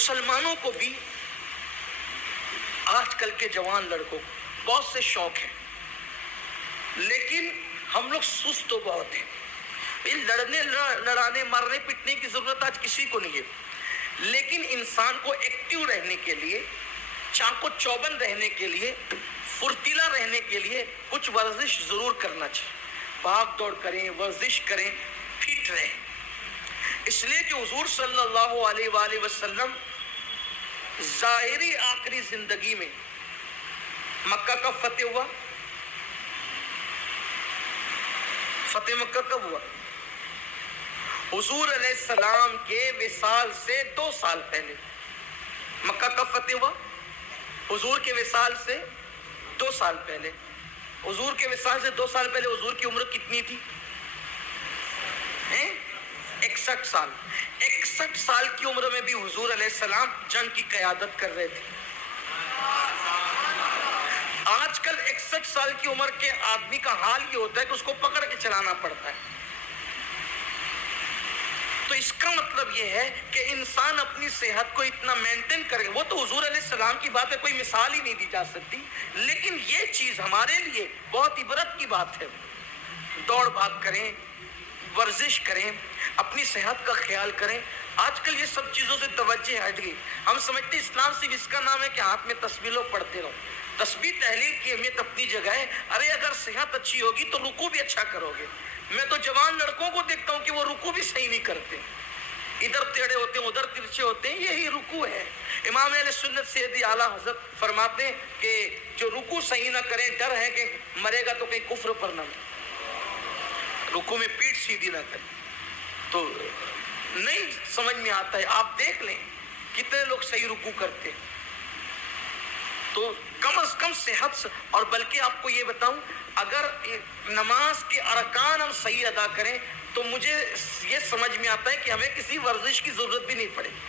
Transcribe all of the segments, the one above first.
مسلمانوں کو بھی آج کل کے جوان لڑکوں کو بہت سے شوق ہیں، لیکن ہم لوگ سست تو بہت ہیں۔ لڑنے لڑانے مارنے پٹنے کی ضرورت آج کسی کو نہیں ہے، لیکن انسان کو ایکٹیو رہنے کے لیے، چاق و چوبند رہنے کے لیے، فرتیلا رہنے کے لیے کچھ ورزش ضرور کرنا چاہیے۔ بھاگ دوڑ کریں، ورزش کریں، فٹ رہیں۔ اس لیے کہ حضور صلی اللہ علیہ وآلہ وسلم ظاہری آخری زندگی میں مکہ کا فتح ہوا۔ فتح مکہ کب ہوا؟ حضور علیہ السلام کے وصال سے 2 سال پہلے مکہ کا فتح ہوا۔ حضور کے وصال سے 2 سال پہلے، حضور کے وصال سے 2 سال پہلے حضور کی عمر کتنی تھی؟ 61 سال۔ 61 سال کی عمر میں بھی حضور علیہ السلام جنگ کی قیادت کر رہے تھے۔ آج کل 61 سال کی عمر کے آدمی کا حال یہ ہوتا ہے کہ اس کو پکڑ کے چلانا پڑتا ہے۔ تو اس کا مطلب یہ ہے کہ انسان اپنی صحت کو اتنا مینٹین کرے، وہ تو حضور علیہ السلام کی بات ہے، کوئی مثال ہی نہیں دی جا سکتی، لیکن یہ چیز ہمارے لیے بہت عبرت کی بات ہے۔ دوڑ بھاگ کریں، ورزش کریں، اپنی صحت کا خیال کریں۔ آج کل یہ سب چیزوں سے توجہ ہٹ گئی۔ ہم سمجھتے اسلام صرف اس کا نام ہے کہ ہاتھ میں تسبیح لو، پڑھتے رہو۔ تسبیح تحلیل کی اہمیت اپنی جگہ ہے، ارے اگر صحت اچھی ہوگی تو رکوع بھی اچھا کرو گے۔ میں تو جوان لڑکوں کو دیکھتا ہوں کہ وہ رکوع بھی صحیح نہیں کرتے، ادھر ٹیڑھے ہوتے ہیں، ادھر ترچھے ہوتے ہیں، یہی رکوع ہے۔ امام اہل سنت سیدی اعلیٰ حضرت فرماتے ہیں کہ جو رکوع صحیح نہ کریں، ڈر ہے کہ مرے گا تو کہیں کفر پر نہ مرے، رکوع میں پیٹھ سیدھی نہ کریں۔ تو نہیں سمجھ میں آتا ہے، آپ دیکھ لیں کتنے لوگ صحیح رکوع کرتے ہیں۔ تو کم از کم صحت، اور بلکہ آپ کو یہ بتاؤں، اگر نماز کے ارکان ہم صحیح ادا کریں تو مجھے یہ سمجھ میں آتا ہے کہ ہمیں کسی ورزش کی ضرورت بھی نہیں پڑے گی،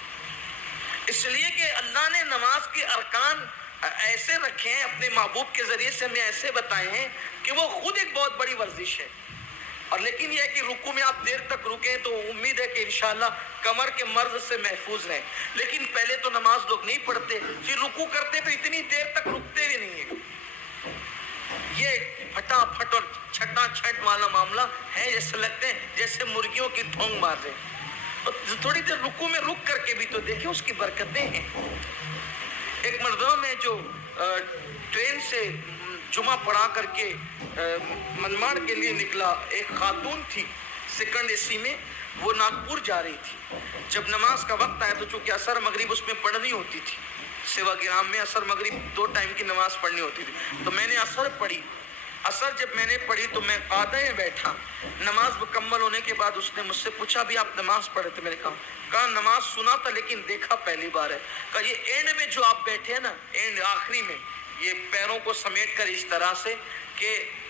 اس لیے کہ اللہ نے نماز کے ارکان ایسے رکھے ہیں، اپنے محبوب کے ذریعے سے ہمیں ایسے بتائے ہیں کہ وہ خود ایک بہت بڑی ورزش ہے۔ اور لیکن یہ ہے کہ رکوع میں آپ دیر تک رکیں تو امید ہے کہ انشاءاللہ کمر کے مرض سے محفوظ رہیں، لیکن پہلے تو نماز لوگ نہیں پڑھتے، پھر رکوع کرتے تو اتنی دیر تک رکتے بھی نہیں ہیں۔ یہ پھٹا پھٹ اور چھٹا چھٹ والا معاملہ ہے، جیسے لگتے ہیں جیسے مرغیوں کی دھونگ مار رہے ہیں۔ اور تھوڑی دیر رکوع میں رک کر کے بھی تو دیکھیں، اس کی برکتیں ہیں۔ ایک مرتبہ میں جو ٹرین سے جمعہ پڑھا کر کے منماڑ کے لیے نکلا، ایک خاتون تھی سیکنڈ اے سی میں، وہ ناگپور جا رہی تھی۔ جب نماز کا وقت آیا تو چونکہ عصر مغرب اس میں پڑھنی ہوتی تھی، سیوا گرام میں عصر مغرب 2 ٹائم کی نماز پڑھنی ہوتی تھی، تو میں نے عصر پڑھی۔ عصر جب میں نے پڑھی تو میں قاعدے میں بیٹھا، نماز مکمل ہونے کے بعد اس نے مجھ سے پوچھا بھی آپ نماز پڑھے تھے؟ میں نے کہا نماز سنا تھا لیکن دیکھا پہلی بار ہے۔ کہا یہ اینڈ میں جو آپ بیٹھے ہیں نا، اینڈ آخری میں، یہ پیروں کو سمیٹ کر اس طرح سے، کہ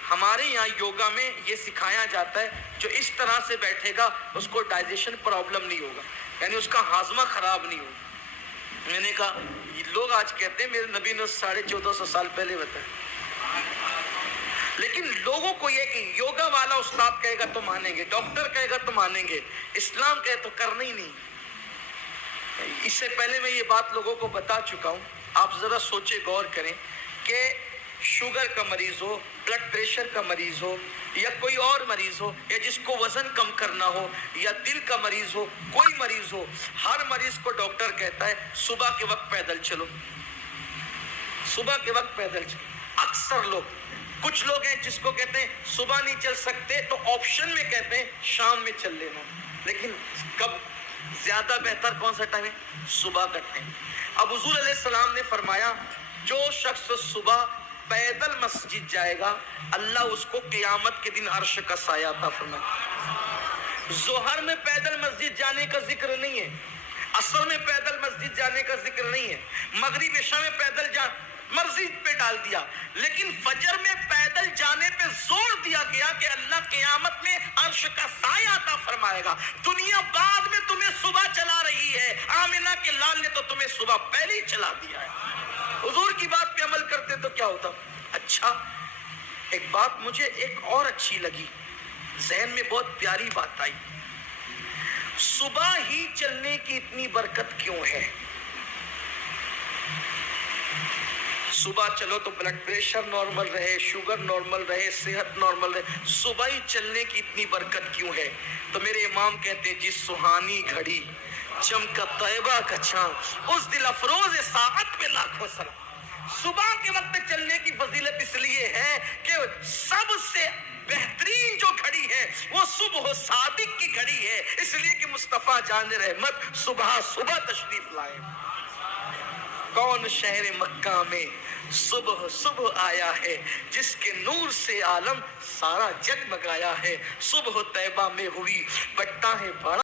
ہمارے یہاں یوگا میں یہ سکھایا جاتا ہے جو اس طرح سے بیٹھے گا اس کو ڈائجیشن پرابلم نہیں ہوگا، یعنی اس کا ہاضمہ خراب نہیں ہوگا۔ میں نے کہا لوگ آج کہتے ہیں میرے نبی نے 1450 سال پہلے بتایا، لیکن لوگوں کو یہ کہ یوگا والا استاد کہے گا تو مانیں گے، ڈاکٹر کہے گا تو مانیں گے، اسلام کہے تو کرنا ہی نہیں۔ اس سے پہلے میں یہ بات لوگوں کو بتا چکا ہوں، آپ ذرا سوچے غور کریں کہ شوگر کا مریض ہو، بلڈ پریشر کا مریض ہو، یا کوئی اور مریض ہو، یا جس کو وزن کم کرنا ہو، یا دل کا مریض ہو، کوئی مریض ہو، ہر مریض کو ڈاکٹر کہتا ہے صبح کے وقت پیدل چلو، صبح کے وقت پیدل چلو۔ اکثر لوگ، کچھ لوگ ہیں جس کو کہتے ہیں صبح نہیں چل سکتے تو آپشن میں کہتے ہیں شام میں چل لینا، لیکن کب زیادہ بہتر کون سا ٹائم ہے؟ صبح کا ٹائم۔ اب حضور علیہ السلام نے فرمایا جو شخص صبح پیدل مسجد جائے گا اللہ اس کو قیامت کے دن عرش کا سایہ عطا فرمائے۔ ظہر میں پیدل مسجد جانے کا ذکر نہیں ہے، عصر میں پیدل مسجد جانے کا ذکر نہیں ہے، مغرب عشاء میں پیدل مسجد پہ ڈال دیا، لیکن فجر میں پیدل جانے پہ زور دیا گیا کہ اللہ قیامت میں عرش کا سایہ عطا فرمائے گا۔ دنیا بعد میں تمہیں صبح چلا رہی ہے، آمنہ کے لال نے تو تمہیں صبح پہلے ہی چلا دیا ہے۔ حضور کی بات پہ عمل کرتے تو کیا ہوتا؟ اچھا، ایک بات مجھے ایک اور اچھی لگی، ذہن میں بہت پیاری بات آئی، صبح ہی چلنے کی اتنی برکت کیوں ہے؟ صبح چلو تو بلڈ پریشر نارمل رہے، شوگر نارمل رہے، صحت نارمل رہے. صبح ہی چلنے کی اتنی برکت کیوں ہے؟ تو میرے امام کہتے ہیں جس سہانی گھڑی چمکا طیبہ کا چاند، اس دل افروز ساعت پہ لاکھوں سلام. صبح کے وقت چلنے کی فضیلت اس لیے ہے کہ سب سے بہترین جو گھڑی ہے وہ صبح صادق کی گھڑی ہے، اس لیے کہ مصطفیٰ جان رحمت صبح صبح تشریف لائے. کون شہر مکہ میں صبح صبح آیا ہے، جس کے نور سے عالم سارا جگمگایا ہے. صبح طیبہ میں ہوئی بٹا ہے بڑا